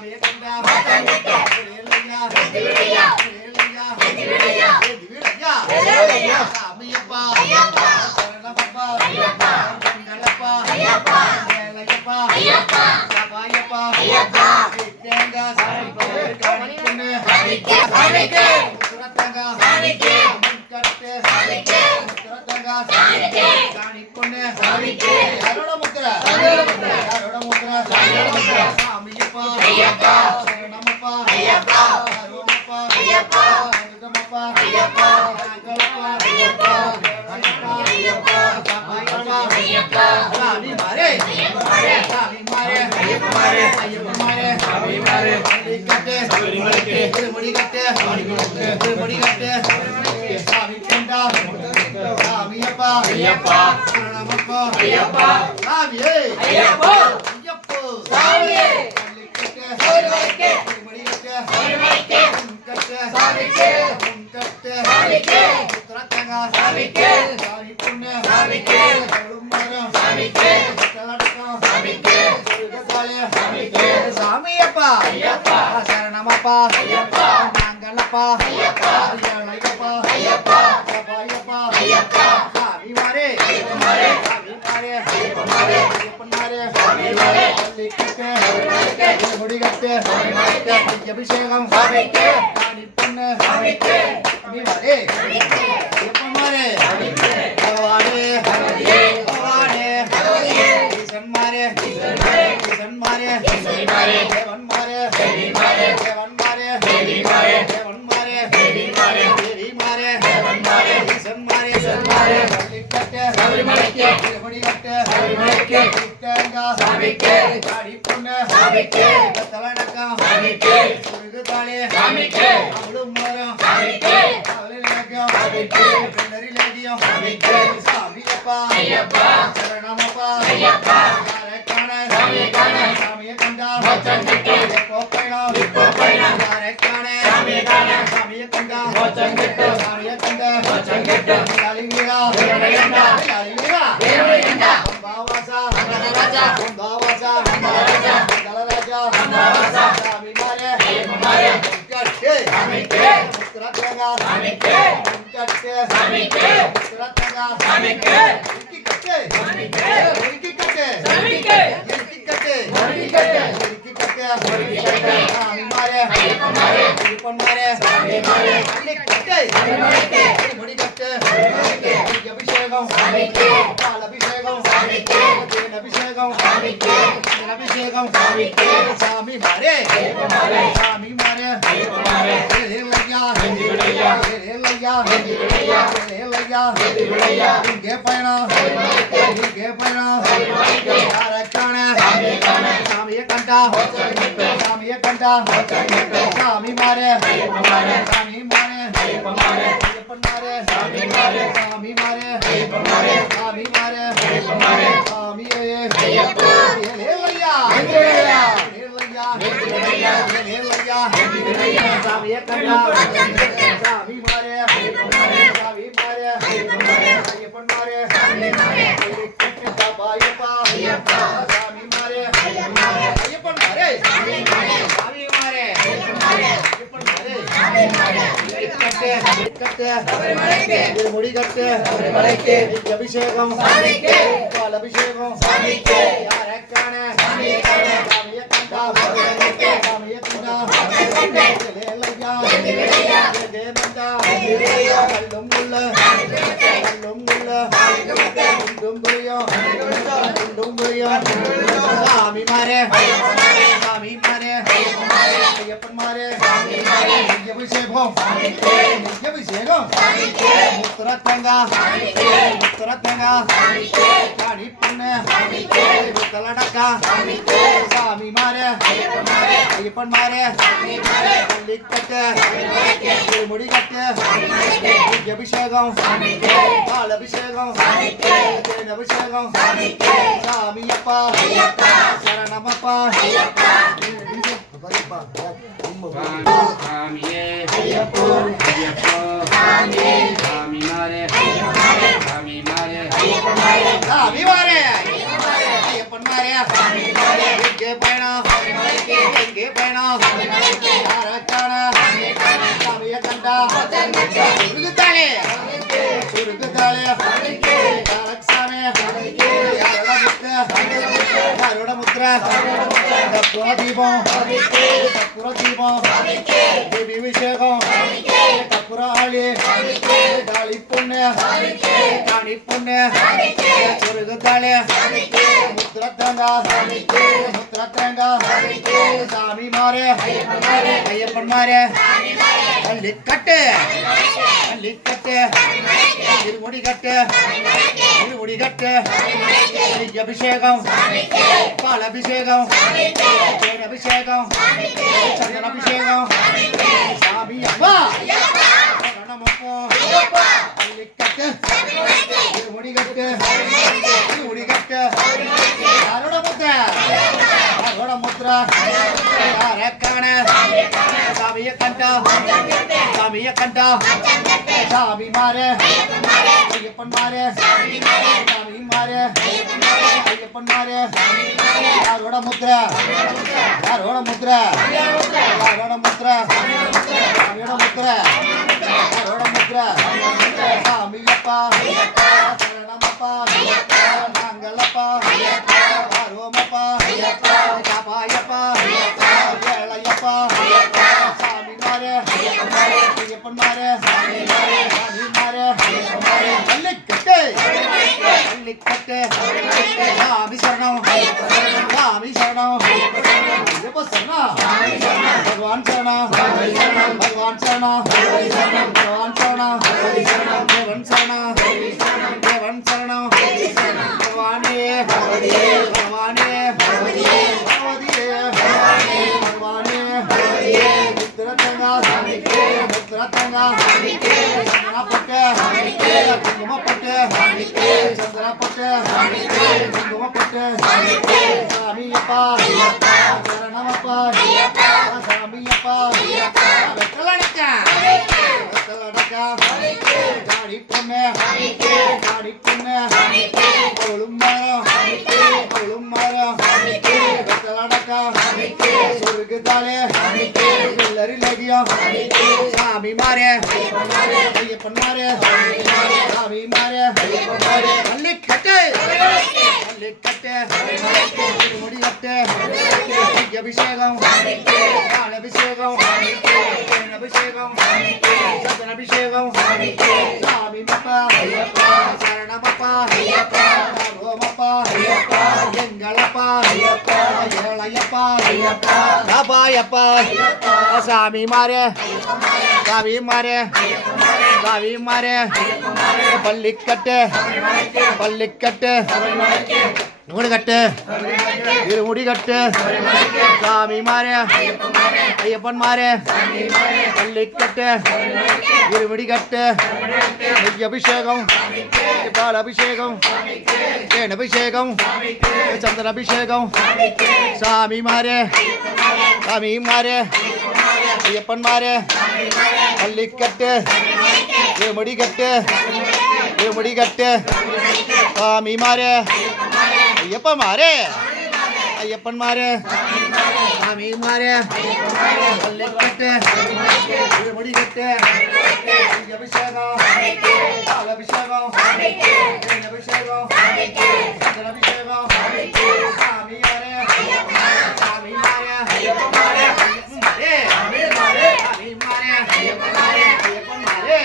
அபிஷேகம் அபிஷேகம் சாமி மாரே சாமி மாரே ஐயப்பன் மாரே அபிஷேகம் அபிஷேகம் முத்துரத்தங்க காணி பண்ணு தலடக்கா சாமி மாரே ஐயப்பன் மாரே கட்டு முடி கட்டு அபிஷேகம் பால் அபிஷேகம் அபிஷேகம் சாமியப்பா சரணமப்பா சாமியே ஐயப்போ சாமி மாரே சாமி மாரே ஐயப்பன் மாரே மாறே எங்கே பயணம் எங்கே பயணம் யாரக்கான சாமிய கண்டா சுருகுத்தாளே சுருகுத்தாளே சாமி யாரோட முத்திர கற்பூர தீபம் கற்பூர தீபம் தேவி அபிஷேகம் கற்பூர ஆளி காளி பொண்ணு காணி பொண்ணு சொருகுத்தாளே முத்திர தேங்காய் சாமி மாறே ஐயப்பன் மாறே அள்ளிக்கட்டு அள்ளிக்கட்டு இருமுடி கட்டு இருமுடி கட்டு அபிஷேகம் பாலபிஷேகம் அபிஷேகம் சந்தனாபிஷேகம் சாமி அப்பா அள்ளிக்கட்டு இருமுடி கட்டு இருமுடி கட்டு யாரோட முத்திர யாரோட முத்திர யாரக்கான சாமிய கண்டா சாமிய கண்டா சாமி மாறே ஐயப்பன் மாறே சாமி மாறே ஐயப்பன் மாறே யாரோட முத்திர யாரோட முத்திர யாரோட முத்திர சாமியோட முத்திர யாரோட முத்திர சாமியப்பா சரணமப்பா நாங்களப்பா ஆரோமப்பா காப்பாயப்பா ஏழையப்பா சாமி மாறே ஐயப்பன் மாறே சாமி மாறே அள்ளிக்கட்டு அள்ளிக்கட்டு சாமி சரணம் சாமி சரணம் ஐயப்ப சரணம் भगवान शरणा भगवान शरणा भगवान शरणा देवन शरणा देवन शरणा भगवान भगवान भगवान मुद्रतंगा चंद्रा पट्टे कुंकुम पट्टे चंद्रा पट्टे कुंकुम पट्टे स्वामी अप्पा शरणमप्पा சாமியப்பா வெத்தலடக்கா வெத்தலடக்கா காடி பொண்ணு கொளும் மரம் வெத்தலடக்கா சொருகுதாலே எல்லாரி லகியம் சாமி மாறே ஐயப்பன் மாறே சாமி மாறே அள்ளிக்கட்டு அள்ளிக்கட்டு முடி கட்டு அபிஷேகம் அபிஷேகம் அபிஷேகம் அபிஷேகம் சாமி மப்பா சரணமப்பா ராமப்பா எங்களப்பா ஏழையப்பா காப்பாயப்பா சாமி மாறே சாமி மாறே சாமி மாறே பள்ளிக்கட்டு பள்ளிக்கட்டு மூணு கட்டு இருமுடி கட்டு சாமி மாறே ஐயப்பன் மாறே பள்ளிக்கட்டு இருமுடி கட்டு அபிஷேகம் பால் அபிஷேகம் தேன் அபிஷேகம் சந்தன அபிஷேகம் சாமி மாறே சாமி மாறே ஐயப்பன் மாறே பள்ளிக்கட்டு இருமுடி கட்டு இருமுடி கட்டு சாமி மாறே ஐயப்பன் மாறே ஐயப்பன் மாறே சாமி மாறே பள்ளிக்கட்டு இருமுடி கட்டு அபிஷேகம் பால் அபிஷேகம் தேன் அபிஷேகம் சந்தன அபிஷேகம் சாமி மாறே சாமி மாறே ஐயப்பன் மாறே சாமி மாறே ஐயப்பன் மாறே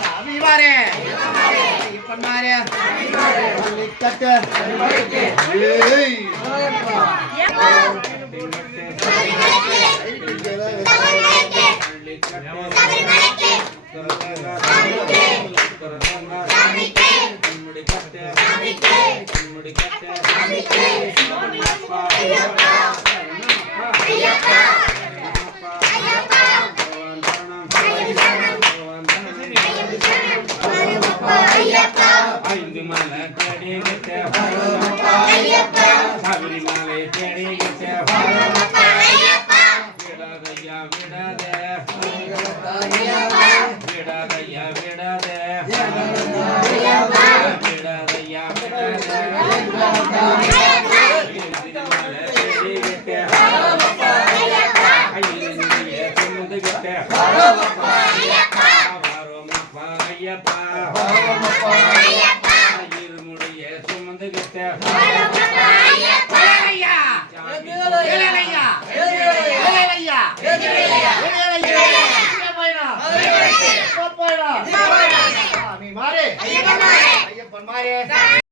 சாமி மாறே ஐயப்பன் மாறே பள்ளிக்கட்டு ஏய் ஐந்து மலை தேடிகிட்ட சபரிமலை தேடிகிட்ட விடாதையா விடாதே விடாதையா விடாதே இருமுடிய சுமந்துகிட்ட ஐயா ஐயா சாமி மாறே ஐயப்பன் மாறே